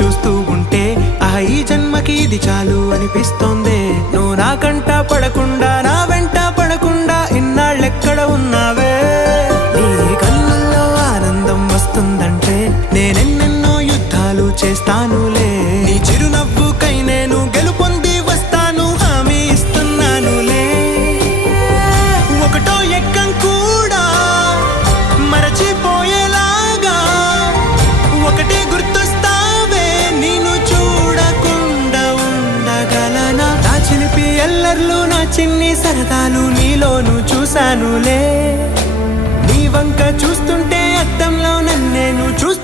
చూస్తూ ఉంటే ఈ జన్మకి ఇది చాలు అనిపిస్తోంది. నువ్వు నా కంట పడకుండా నా వెంట పడకుండా ఇన్నాళ్ళెక్కడ ఉన్నావే? నీ కళ్ళల్లో ఆనందం వస్తుందంటే నేనెన్నెన్నో యుద్ధాలు చేస్తానులే. నీ చిరునవ్వుకై నేను గెలుపొంది వస్తాను, హామీ ఇస్తున్నానులే. ఒకటో ఎక్కం కూడా మరచిపోయేలాగా ఒకటే గుర్తొస్తావే, నేను చూడకుండా ఉండగలనా? నా చిలిపి ఎల్లర్లు నా చిన్ని సరదాలు నీలోను చూశానులే. నీ వంక చూస్తుంటే అద్దంలో నన్నేను చూస్తూ